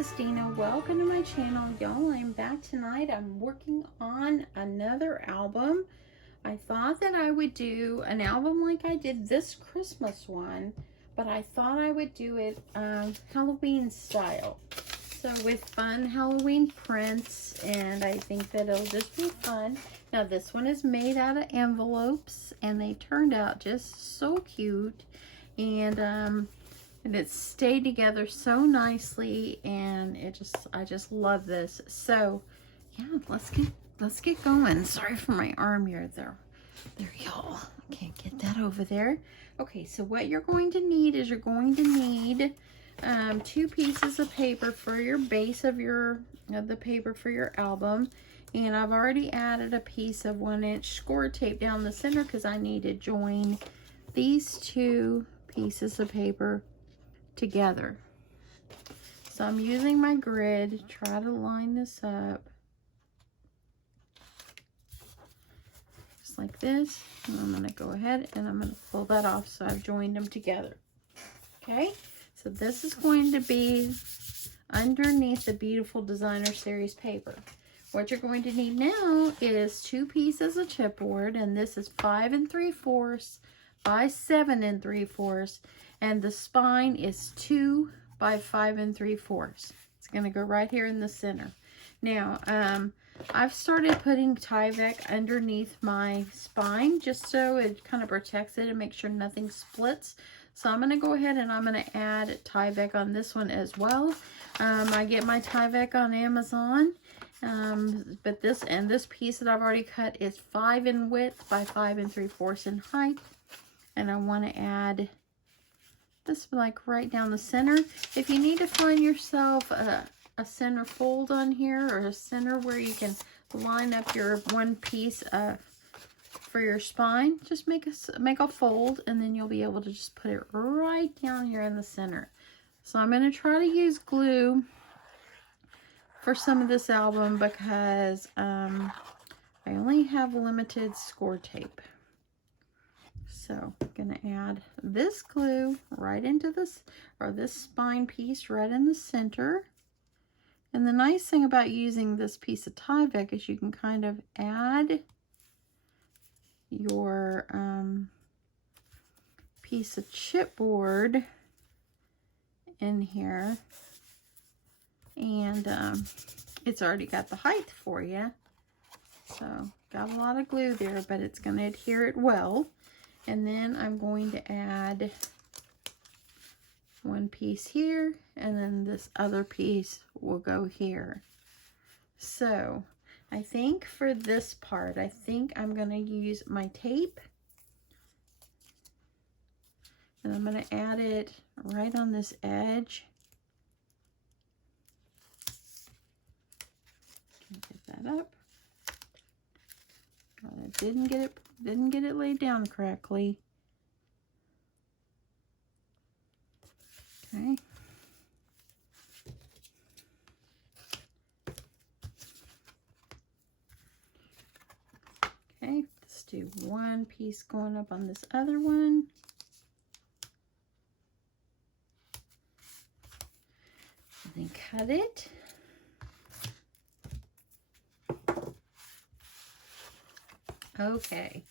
is Deanna. Welcome to my channel, y'all. I'm back tonight. I'm working on another album. I thought that I would do an album like I did this Christmas one, but I thought I would do it Halloween style. So with fun Halloween prints, and I think that it'll just be fun. Now this one is made out of envelopes, and they turned out just so cute, and it stayed together so nicely, and I just love this. So yeah, let's get going. Sorry for my arm here. There y'all. Can't get that over there. Okay, so what you're going to need is you're going to need 2 pieces of paper for your base of the paper for your album. And I've already added a piece of 1-inch score tape down the center because I need to join these 2 pieces of paper together. So I'm using my grid to try to line this up just like this, and I'm going to go ahead and I'm going to pull that off so I've joined them together. Okay, so this is going to be underneath the beautiful designer series paper. What you're going to need now is 2 pieces of chipboard, and this is 5 3/4 by 7 3/4, and the spine is 2 by 5 3/4. It's going to go right here in the center. Now, I've started putting Tyvek underneath my spine just so it kind of protects it and makes sure nothing splits. So I'm going to go ahead and I'm going to add Tyvek on this one as well. I get my Tyvek on Amazon. But this piece that I've already cut is 5 in width by 5 3/4 in height. And I want to add this like right down the center. If you need to find yourself a center fold on here, or a center where you can line up your one piece for your spine, just make a fold, and then you'll be able to just put it right down here in the center. So I'm going to try to use glue for some of this album because I only have limited score tape. So I'm going to add this glue right into this spine piece right in the center. And the nice thing about using this piece of Tyvek is you can kind of add your piece of chipboard in here, and it's already got the height for you. So got a lot of glue there, but it's going to adhere it well. And then I'm going to add 1 piece here, and then this other piece will go here. So I think for this part, I think I'm going to use my tape, and I'm going to add it right on this edge. Get that up. I didn't get it laid down correctly. Okay. Okay, let's do 1 piece going up on this other one. And then cut it. Okay,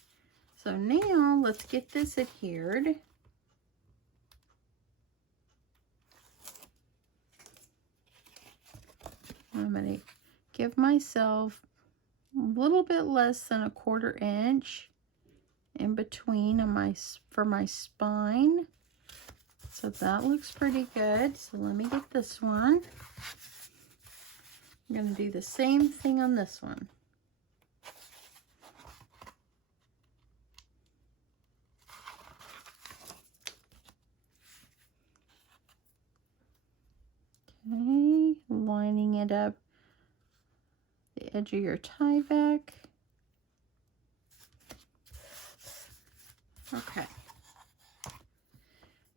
so now let's get this adhered. I'm going to give myself a little bit less than 1/4 inch in between on for my spine. So that looks pretty good. So let me get this one. I'm going to do the same thing on this one. Okay, lining it up the edge of your Tyvek.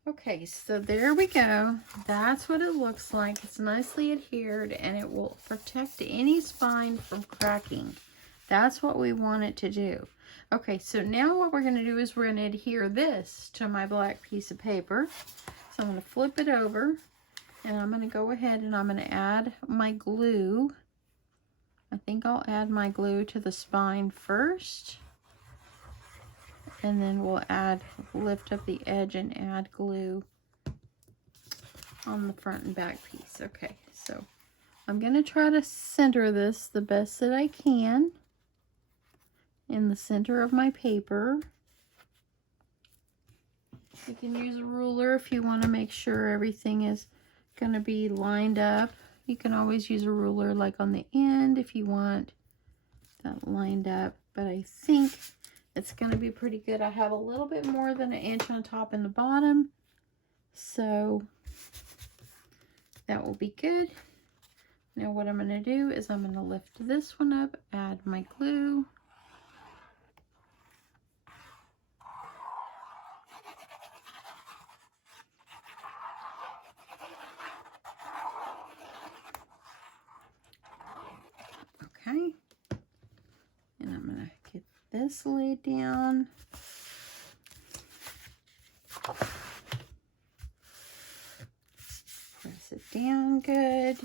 Okay, so there we go. That's what it looks like. It's nicely adhered, and it will protect any spine from cracking. That's what we want it to do. Okay, so now what we're going to do is we're going to adhere this to my black piece of paper. So I'm going to flip it over, And I'm going to go ahead and I'm going to add my glue. I think I'll add my glue to the spine first. And then we'll lift up the edge and add glue on the front and back piece. Okay, so I'm going to try to center this the best that I can in the center of my paper. You can use a ruler if you want to make sure everything is going to be lined up. You can always use a ruler like on the end if you want that lined up, but I think it's going to be pretty good. I have a little bit more than 1 inch on top and the bottom, so that will be good. Now what I'm going to do is I'm going to lift this one up, add my glue. Okay, and I'm going to get this laid down. Press it down good.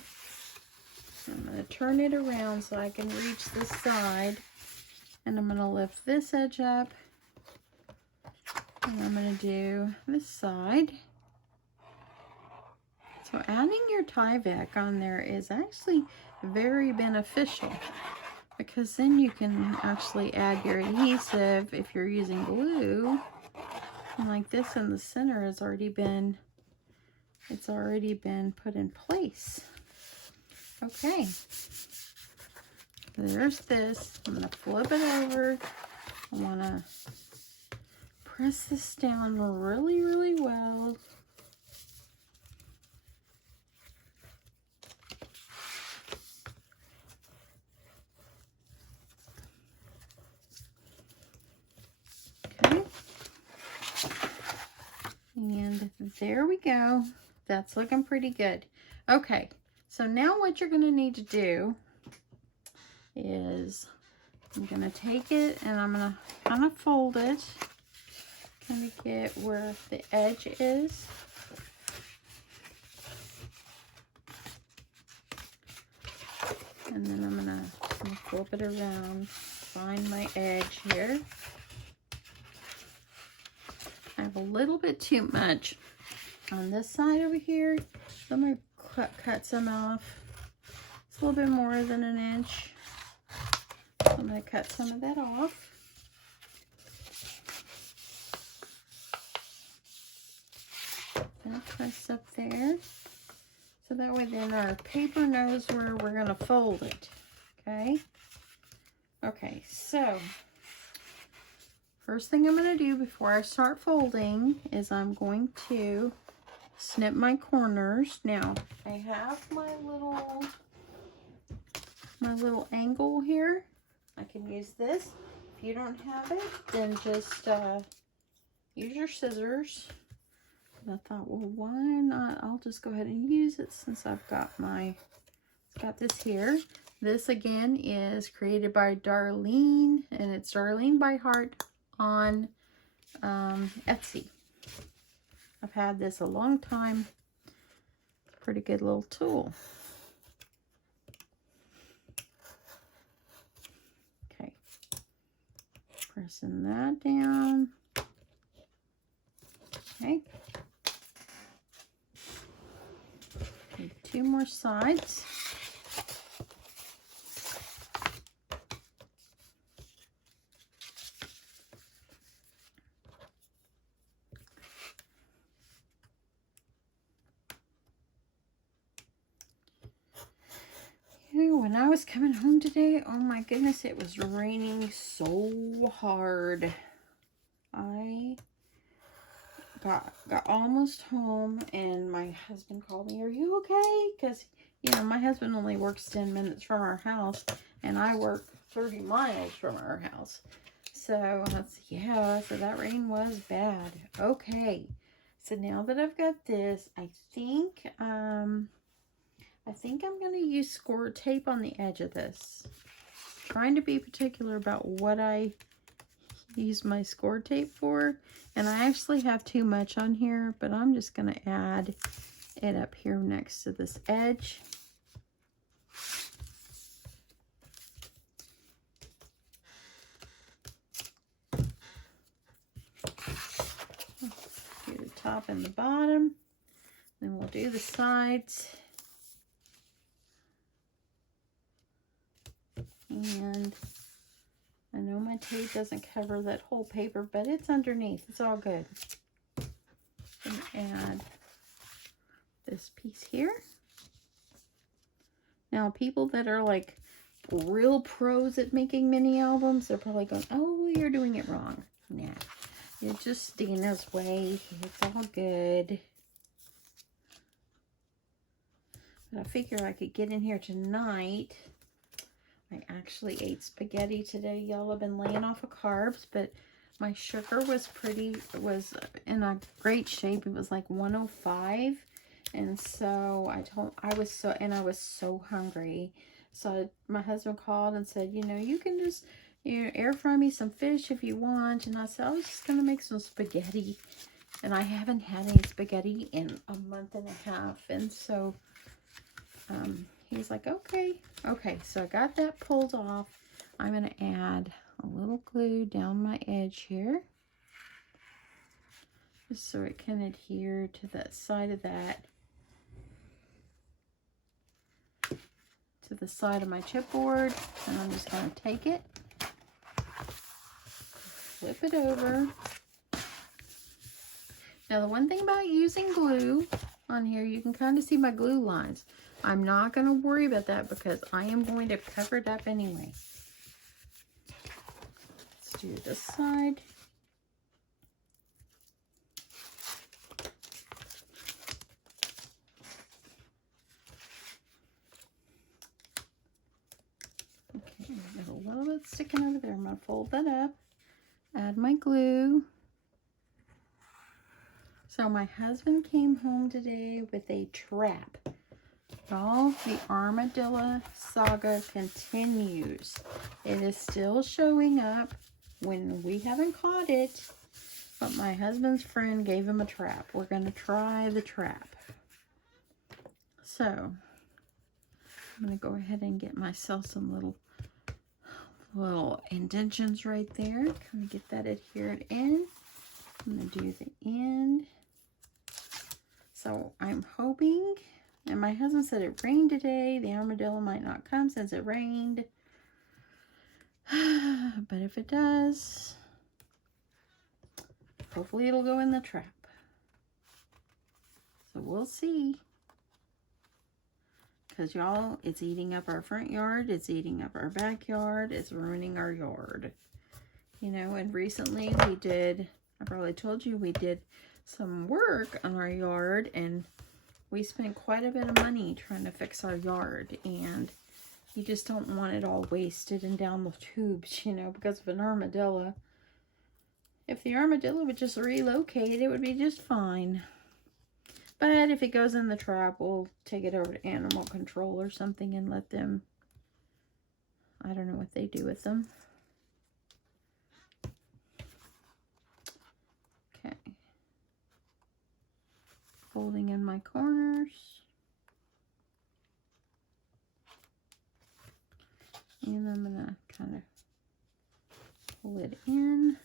I'm going to turn it around so I can reach this side. And I'm going to lift this edge up. And I'm going to do this side. So adding your Tyvek on there is actually very beneficial, because then you can actually add your adhesive if you're using glue. And like this in the center has already been, it's already been put in place. Okay, there's this. I'm going to flip it over. I want to press this down really, really well. Okay, and there we go. That's looking pretty good. Okay, so now what you're going to need to do is I'm going to take it and I'm going to kind of fold it, kind of get where the edge is. And then I'm going to flip it around, find my edge here. I have a little bit too much on this side over here. So I'm going to cut some off. It's a little bit more than 1 inch. So I'm going to cut some of that off. And press up there. So that way then our paper knows where we're going to fold it. Okay? Okay, so first thing I'm going to do before I start folding is I'm going to snip my corners. Now, I have my little angle here. I can use this. If you don't have it, then just use your scissors. And I thought, well, why not? I'll just go ahead and use it since I've got this here. This again is created by Darlene, and it's Darlene by Heart on Etsy. I've had this a long time. Pretty good little tool. Okay, pressing that down. Okay, need 2 more sides. When I was coming home today, oh my goodness, it was raining so hard. I got almost home and my husband called me, "Are you okay?" Because, you know, my husband only works 10 minutes from our house and I work 30 miles from our house. So that's, yeah, so that rain was bad. Okay, so now that I've got this, I think I'm going to use score tape on the edge of this. Trying to be particular about what I use my score tape for. And I actually have too much on here, but I'm just going to add it up here next to this edge. Do the top and the bottom. Then we'll do the sides. And I know my tape doesn't cover that whole paper, but it's underneath. It's all good. And add this piece here. Now, people that are like real pros at making mini albums, they're probably going, oh, you're doing it wrong. Nah, it's just Deanna's way. It's all good. But I figure I could get in here tonight. I actually ate spaghetti today. Y'all have been laying off of carbs, but my sugar was in a great shape. It was like 105. And so I was so hungry. So my husband called and said, you know, you can just, you know, air fry me some fish if you want. And I said, I was just going to make some spaghetti. And I haven't had any spaghetti in a month and a half. And so, he's like, okay. Okay, so I got that pulled off. I'm going to add a little glue down my edge here. Just so it can adhere to that side of that. To the side of my chipboard. And I'm just going to take it. Flip it over. Now, the one thing about using glue on here, you can kind of see my glue lines. I'm not going to worry about that because I am going to cover it up anyway. Let's do this side. Okay, there's a little bit sticking over there. I'm going to fold that up. Add my glue. So my husband came home today with a trap. Y'all, the armadillo saga continues. It is still showing up when we haven't caught it, but my husband's friend gave him a trap. We're going to try the trap. So, I'm going to go ahead and get myself some little indentions right there. Kind of get that adhered in. I'm going to do the end. So, I'm hoping... And my husband said it rained today. The armadillo might not come since it rained. But if it does, hopefully it'll go in the trap. So we'll see. Because y'all, it's eating up our front yard. It's eating up our backyard. It's ruining our yard. You know, and recently we did, I probably told you, we did some work on our yard. And we spent quite a bit of money trying to fix our yard, and you just don't want it all wasted and down the tubes, you know, because of an armadillo. If the armadillo would just relocate, it would be just fine. But if it goes in the trap, we'll take it over to animal control or something and let them, I don't know what they do with them. Okay. Folding in my corners. And I'm going to kind of pull it in.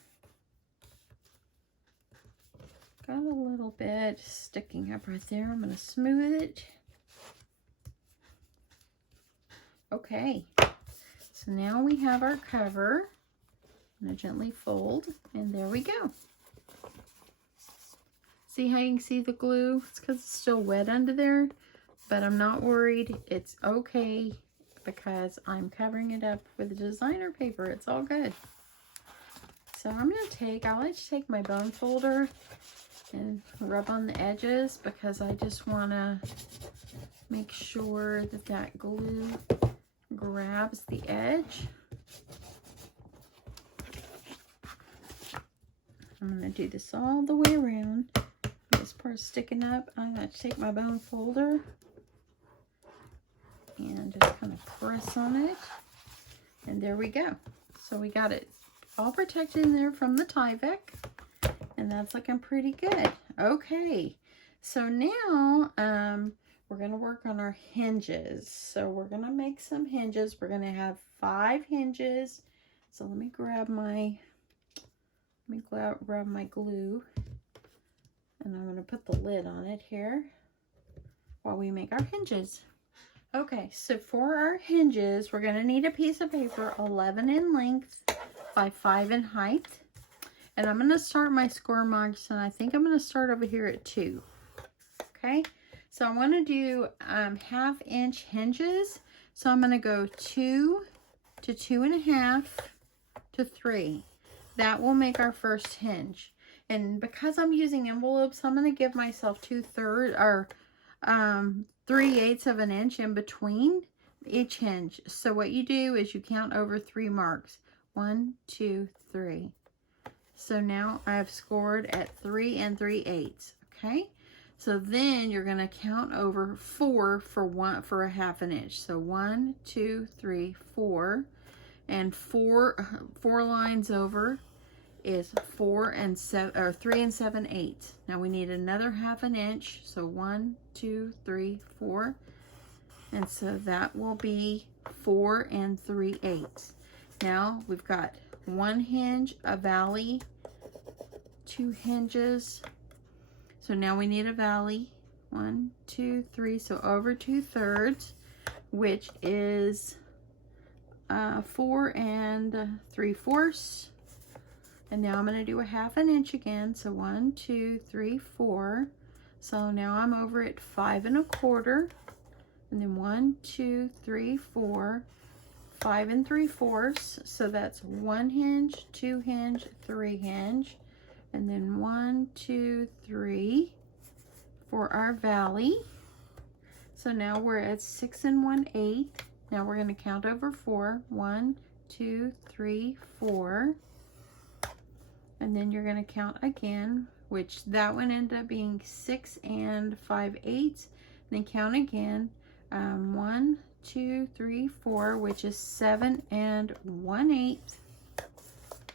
Got a little bit sticking up right there. I'm going to smooth it. Okay. So now we have our cover. I'm going to gently fold, and there we go. See how you can see the glue? It's because it's still wet under there, but I'm not worried. It's okay because I'm covering it up with designer paper. It's all good. So I'm going to take, I like to take my bone folder and rub on the edges because I just want to make sure that that glue grabs the edge. I'm going to do this all the way around. This part's sticking up. I'm going to take my bone folder and just kind of press on it. And there we go. So we got it all protected in there from the Tyvek. And that's looking pretty good. Okay. So now we're going to work on our hinges. So we're going to make some hinges. We're going to have 5 hinges. So let me grab my glue, and I'm going to put the lid on it here while we make our hinges. Okay, so for our hinges, we're going to need a piece of paper 11 in length by 5 in height. And I'm going to start my score marks, and I think I'm going to start over here at 2. Okay, so I want to do 1/2 inch hinges. So I'm going to go 2 to 2.5 to 3. That will make our first hinge. And because I'm using envelopes, I'm going to give myself 2/3 or 3/8 of an inch in between each hinge. So what you do is you count over 3 marks. 1, 2, 3. So now I've scored at 3 3/8. Okay. So then you're going to count over 4 for 1/2 an inch. So 1, 2, 3, 4, and 4 lines over is 3 7/8. Now we need another 1/2 an inch. So 1, 2, 3, 4, and so that will be 4 3/8. Now we've got 1 hinge, a valley, 2 hinges. So now we need a valley. 1, 2, 3. So over 2/3, which is 4 3/4. And now I'm going to do a 1/2 an inch again. So 1, 2, 3, 4. So now I'm over at 5 1/4. And then 1, 2, 3, 4. 5 3/4. So that's 1 hinge, 2 hinge, 3 hinge. And then 1, 2, 3 for our valley. So now we're at 6 1/8. Now we're going to count over 4. 1, 2, 3, 4. And then you're going to count again, which that one ended up being 6 5/8. Then count again. 1, 2, 3, 4, which is 7 1/8.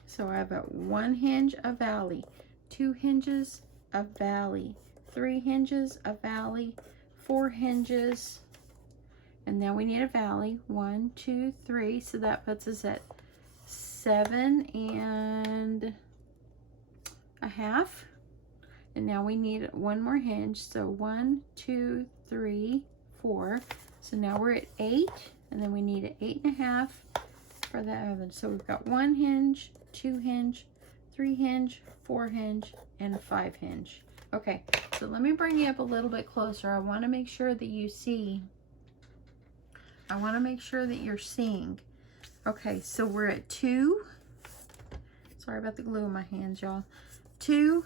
So I have a 1 hinge, a valley, 2 hinges, a valley, 3 hinges, a valley, 4 hinges, and now we need a valley. 1, 2, 3. So that puts us at 7 1/2. And now we need 1 more hinge. So 1, 2, 3, 4. So now we're at 8, and then we need an 8 1/2 for that other. So we've got 1 hinge, 2 hinge, 3 hinge, 4 hinge, and a 5 hinge. Okay, so let me bring you up a little bit closer. I want to make sure that you see. I want to make sure that you're seeing. Okay, so we're at 2. Sorry about the glue in my hands, y'all. 2,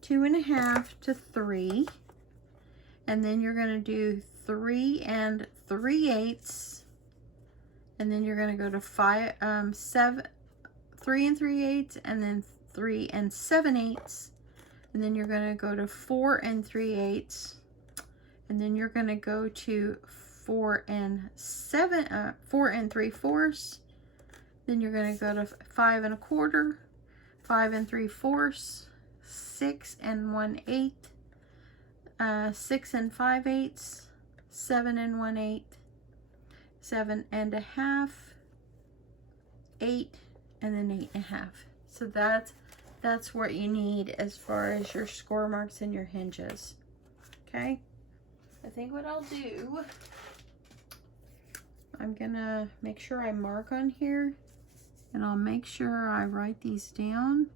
2 1/2 to 3. And then you're going to do 3 3/8. And then you're going to go to 3 3/8, and then 3 7/8. And then you're going to go to 4 3/8. And then you're going to go to 4 3/4. Then you're going to go to 5 1/4, 5 3/4, 6 1/8, 6 5/8, 7 1/8, 7 1/2, 8, and then 8 1/2. So that's what you need as far as your score marks and your hinges. Okay, I think what I'll do, I'm gonna make sure I mark on here, and I'll make sure I write these down.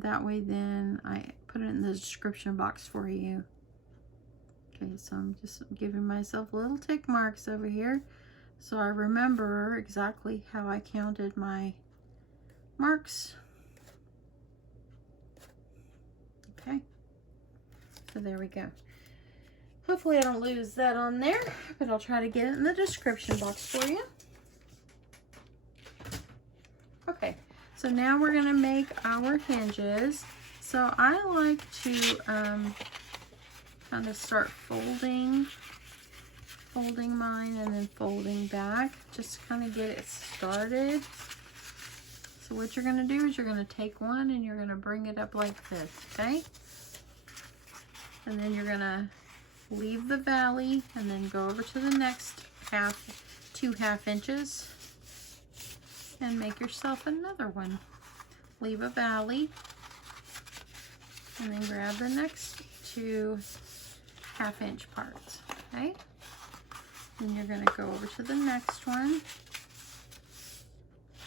That way then I put it in the description box for you. Okay, so I'm just giving myself little tick marks over here so I remember exactly how I counted my marks. Okay, so there we go. Hopefully I don't lose that on there, but I'll try to get it in the description box for you. Okay, so now we're going to make our hinges. So I like to kind of start folding mine and then folding back, just to kind of get it started. So what you're going to do is you're going to take one and you're going to bring it up like this, okay? and then you're gonna leave the valley and then go over to the next 2.5 inches and make yourself another one. Leave a valley and then grab the next 2 1/2-inch parts, okay? Then you're gonna go over to the next one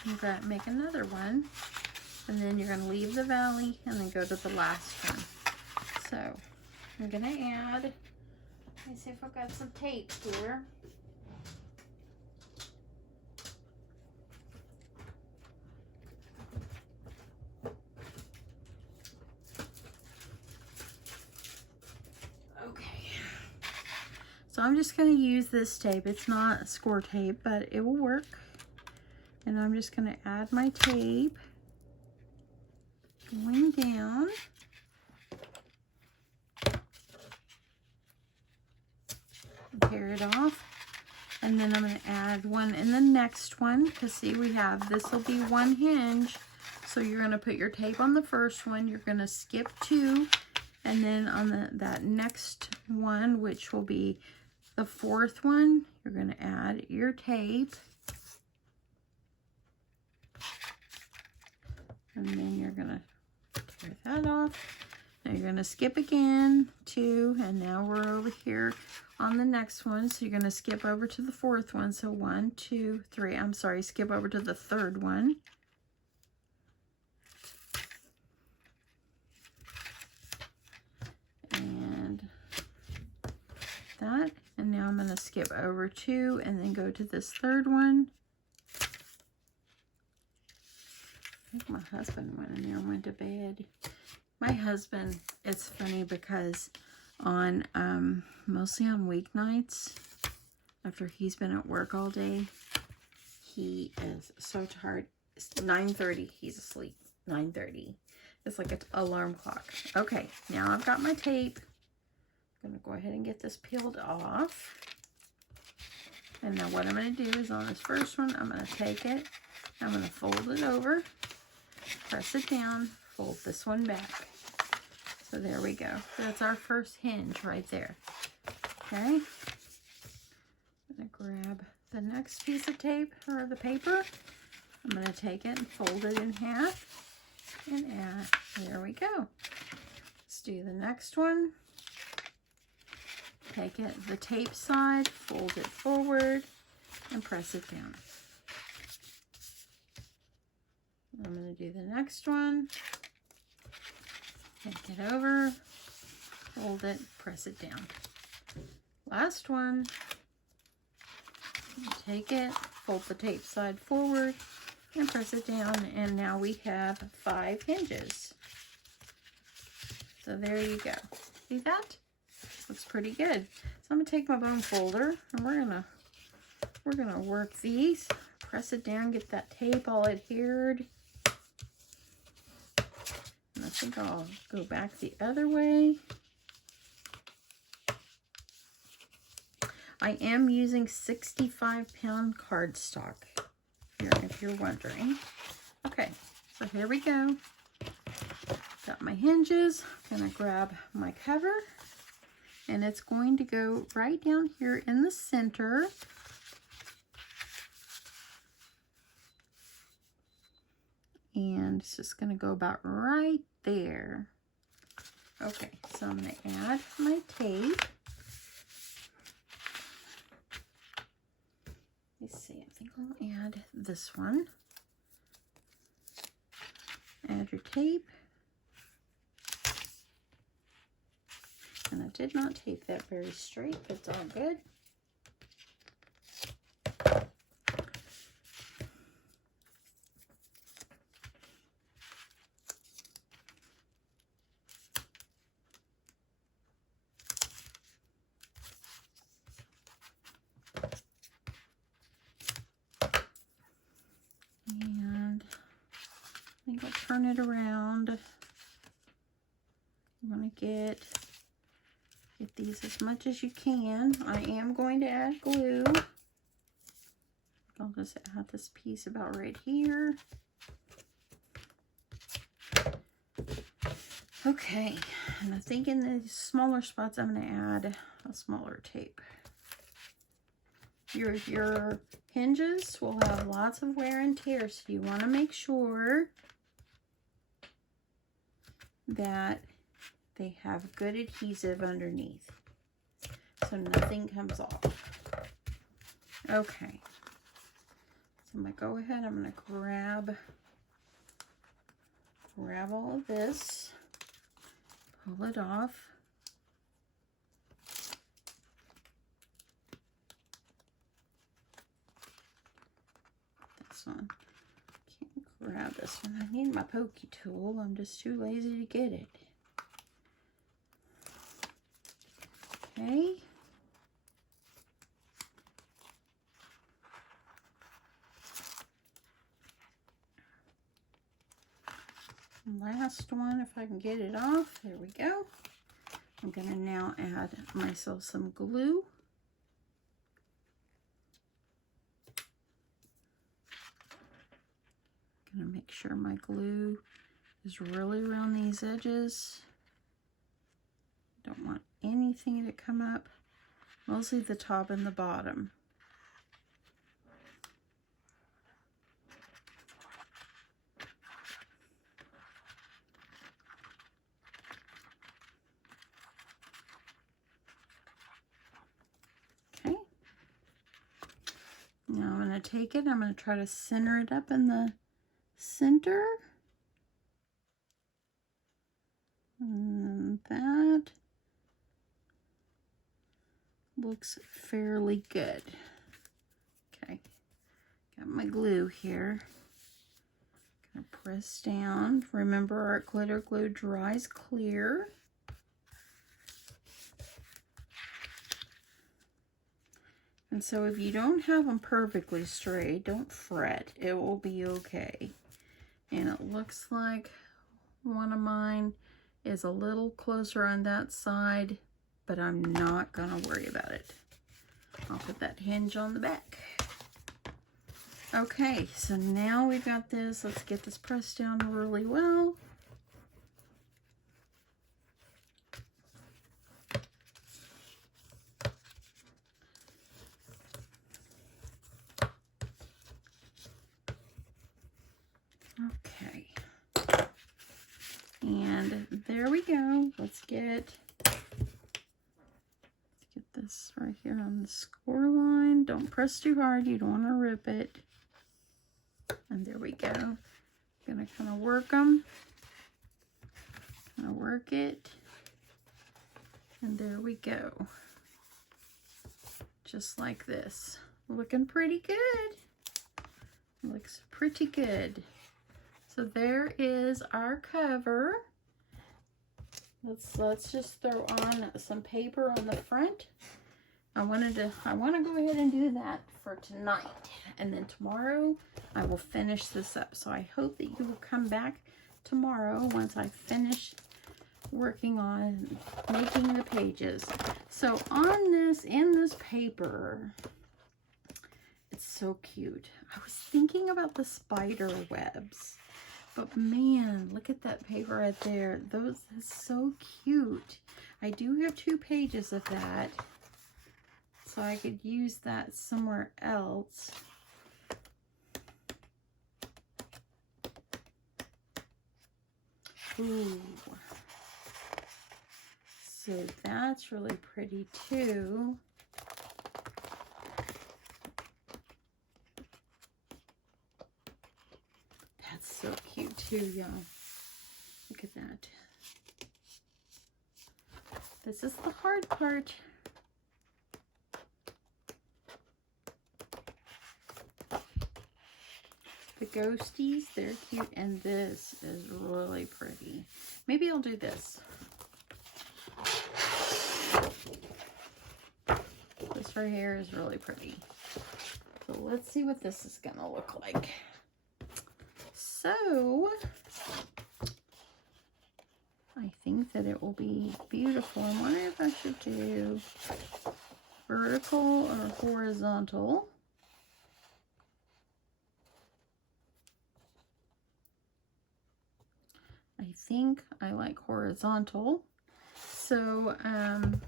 and make another one, and then you're gonna leave the valley and then go to the last one. So I'm gonna add, let me see if I've got some tape here. So I'm just going to use this tape. It's not score tape, but it will work. And I'm just going to add my tape going down. Tear it off. And then I'm going to add one in the next one. Because see, we have, this will be one hinge. So you're going to put your tape on the first one. You're going to skip 2. And then on that next one, which will be the 4th one, you're going to add your tape. And then you're going to tear that off. Now you're going to skip again, 2, and now we're over here on the next one. So you're going to skip over to the 4th one. So 1, 2, 3. I'm sorry, skip over to the 3rd one. And that. And now I'm going to skip over 2 and then go to this 3rd one. I think my husband went in there and went to bed. My husband, it's funny because on, mostly on weeknights, after he's been at work all day, he is so tired. It's 9:30, he's asleep. 9:30. It's like an alarm clock. Okay, now I've got my tape. I'm going to go ahead and get this peeled off. And now what I'm going to do is on this first one, I'm going to take it, I'm going to fold it over, press it down, fold this one back. So there we go. That's our first hinge right there. Okay. I'm going to grab the next piece of tape or the paper. I'm going to take it and fold it in half and add. There we go. Let's do the next one. Take it, the tape side, fold it forward, and press it down. I'm going to do the next one. Take it over, fold it, press it down. Last one. Take it, fold the tape side forward, and press it down, and now we have 5 hinges. So there you go. See that? Looks pretty good. So I'm gonna take my bone folder and we're gonna work these. Press it down, get that tape all adhered. And I think I'll go back the other way. I am using 65-pound cardstock, if you're wondering. Okay, so here we go. Got my hinges. Gonna grab my cover. And it's going to go right down here in the center. And it's just going to go about right there. Okay, so I'm going to add my tape. Let's see, I think I'll add this one. Add your tape. And I did not tape that very straight, but it's all good. And I think I'll turn it around. You want to get these as much as you can. I am going to add glue. I'll just add this piece about right here. Okay, And I think in the smaller spots, I'm going to add a smaller tape. Your hinges will have lots of wear and tear, so you want to make sure that they have good adhesive underneath, so nothing comes off. Okay, so I'm going to go ahead, I'm going to grab all of this, pull it off. This one. Can't grab this one. I need my pokey tool. I'm just too lazy to get it. Okay. Last one, if I can get it off. There we go. I'm going to now add myself some glue. Gonna make sure my glue is really around these edges. Don't want anything to come up, mostly the top and the bottom. Okay. Now I'm gonna take it, I'm gonna try to center it up in the center, and that looks fairly good. Okay, got my glue here. Gonna press down. Remember, our glitter glue dries clear. And so if you don't have them perfectly straight, don't fret, it will be okay. And it looks like one of mine is a little closer on that side, but I'm not gonna worry about it. I'll put that hinge on the back. Okay, so now we've got this. Let's get this pressed down really well. Okay, and there we go. Let's get this right here on the score line. Don't press too hard, you don't want to rip it. And there we go. I'm gonna kind of work them, kind of work it, and there we go. Just like this. Looking pretty good. Looks pretty good. So there is our cover. Let's just throw on some paper on the front. I want to go ahead and do that for tonight, and then tomorrow I will finish this up. So I hope that you will come back tomorrow once I finish working on making the pages. So on this, in this paper, it's so cute. I was thinking about the spider webs. But man, look at that paper right there. That's so cute. I do have 2 pages of that, so I could use that somewhere else. Ooh. So that's really pretty too. So cute too, y'all. Look at that. This is the hard part. The ghosties, they're cute, and this is really pretty. Maybe I'll do this. This right here is really pretty. So let's see what this is gonna look like. So, I think that it will be beautiful. I wonder if I should do vertical or horizontal. I think I like horizontal. so I'm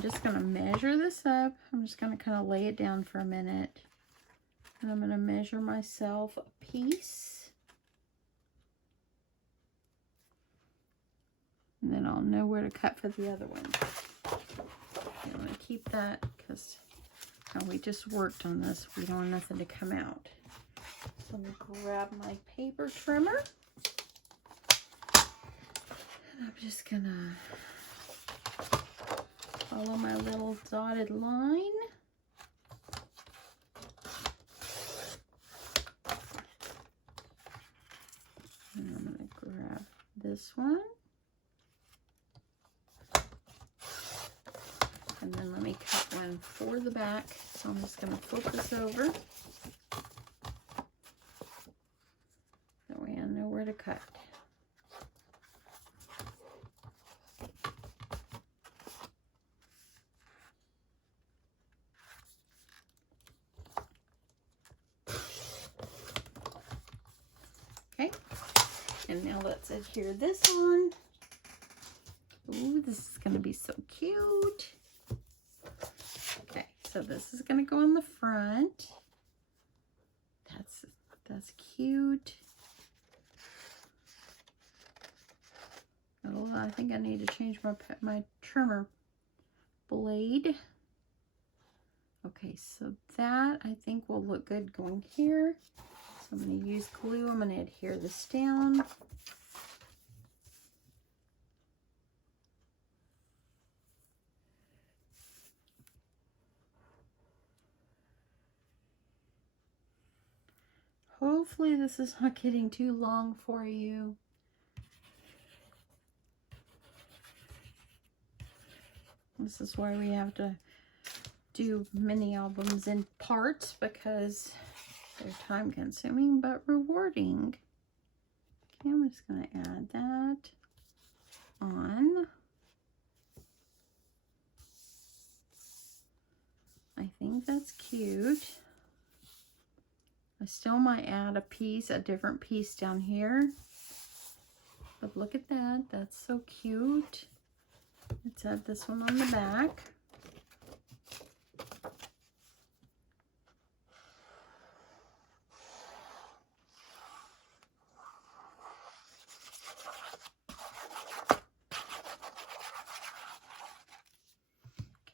just going to measure this up. I'm just going to kind of lay it down for a minute. And I'm going to measure myself a piece. And then I'll know where to cut for the other one. I'm going to keep that because we just worked on this. We don't want nothing to come out. So I'm going to grab my paper trimmer. And I'm just going to follow my little dotted line. And I'm going to grab this one. And then let me cut one for the back. So I'm just going to flip this over. That way I know where to cut. Okay. And now let's adhere this on. Ooh, this is going to be so cute. Okay, so this is going to go on the front. That's cute. Oh, I think I need to change my trimmer blade. Okay, so that I think will look good going here. So I'm going to use glue. I'm going to adhere this down. Hopefully this is not getting too long for you. This is why we have to do mini albums in parts, because they're time consuming but rewarding. Okay, I'm just going to add that on. I think that's cute. I still might add a different piece down here. But look at that. That's so cute. Let's add this one on the back.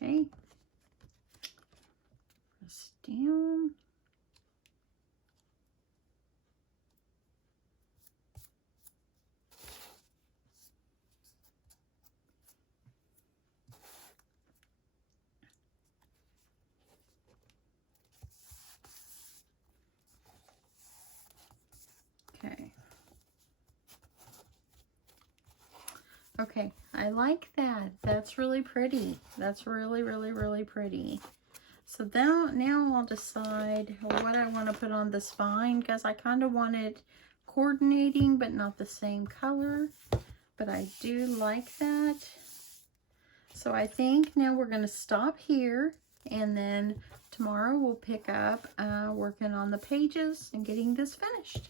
Okay. Press down. Okay. Okay, I like that. That's really pretty. That's really, really, really pretty. So now I'll decide what I want to put on the spine, because I kind of want it coordinating but not the same color. But I do like that. So I think now we're going to stop here, and then tomorrow we'll pick up working on the pages and getting this finished.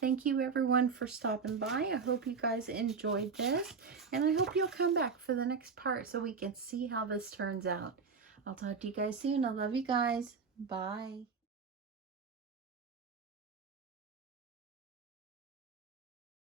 Thank you everyone for stopping by. I hope you guys enjoyed this, and I hope you'll come back for the next part so we can see how this turns out. I'll talk to you guys soon. I love you guys. Bye.